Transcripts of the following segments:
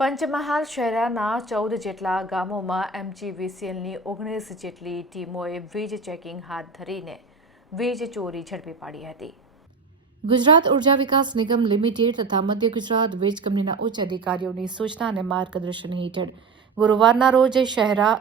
પંચમહાલ શહેરના ચૌદ જેટલા ગામોમાં એમજીવીસીએલની ઓગણીસ જેટલી ટીમોએ વીજ ચેકિંગ હાથ ધરીને વીજ ચોરી ઝડપી પાડી હતી. ગુજરાત ઊર્જા વિકાસ નિગમ લિમિટેડ તથા મધ્ય ગુજરાત વીજ કંપનીના ઉચ્ચ અધિકારીઓની સૂચના અને માર્ગદર્શન હેઠળ ગુરુવારના રોજ શહેરા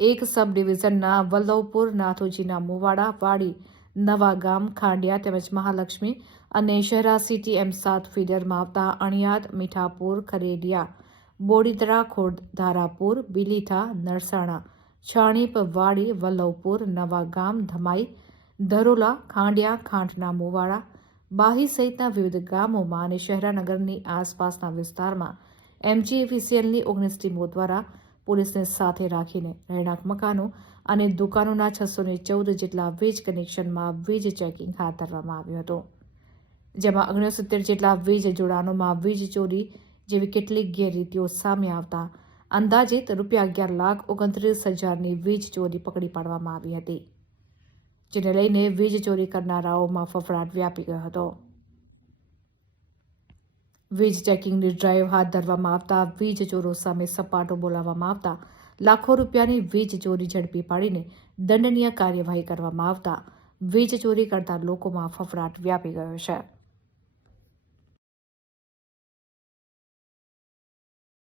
એક સબ ડિવિઝનના વલ્લભપુર નાથોજીના મુવાડા વાડી નવા ગામ ખાંડિયા તેમજ મહાલક્ષ્મી અને શહેરા સિટી એમ સાત ફીડરમાં આવતા અણિયાદ, મીઠાપુર, ખરેડિયા, બોડીદરા, ખોડ, ધારાપુર, બિલીથા, નરસાણા, છાણીપ, વાડી વલ્લભપુર નવાગામ, ધમાઈ, ધરોલા, ખાંડિયા, ખાંટના મુવાડા, બાહી સહિતના વિવિધ ગામોમાં અને શહેરાનગરની આસપાસના વિસ્તારમાં એમજીએફીસીએલની ઓગણીસ ટીમો દ્વારા પોલીસને સાથે રાખીને રહેણાંક મકાનો અને દુકાનોના છસો ને ચૌદ જેટલા વીજ કનેક્શનમાં વીજ ચેકિંગ હાથ ધરવામાં આવ્યું હતું. જેમાં ઓગણસિત્તેર જેટલા વીજ જોડાણોમાં વીજ ચોરી જેવી કેટલીક ગેરરીતિઓ સામે આવતા અંદાજિત રૂપિયા અગિયાર લાખ ઓગણત્રીસ હજારની વીજ ચોરી પકડી પાડવામાં આવી હતી, જેને લઈને વીજ ચોરી કરનારાઓમાં ફફડાટ વ્યાપી ગયો હતો. વીજ ચેકિંગની ડ્રાઈવ હાથ ધરવામાં આવતા, વીજ ચોરો સામે સપાટો બોલાવવામાં આવતા, લાખો રૂપિયાની વીજ ચોરી ઝડપી પાડીને દંડનીય કાર્યવાહી કરવામાં આવતા, વીજ ચોરી કરતા લોકોમાં ફફડાટ વ્યાપી ગયો છે.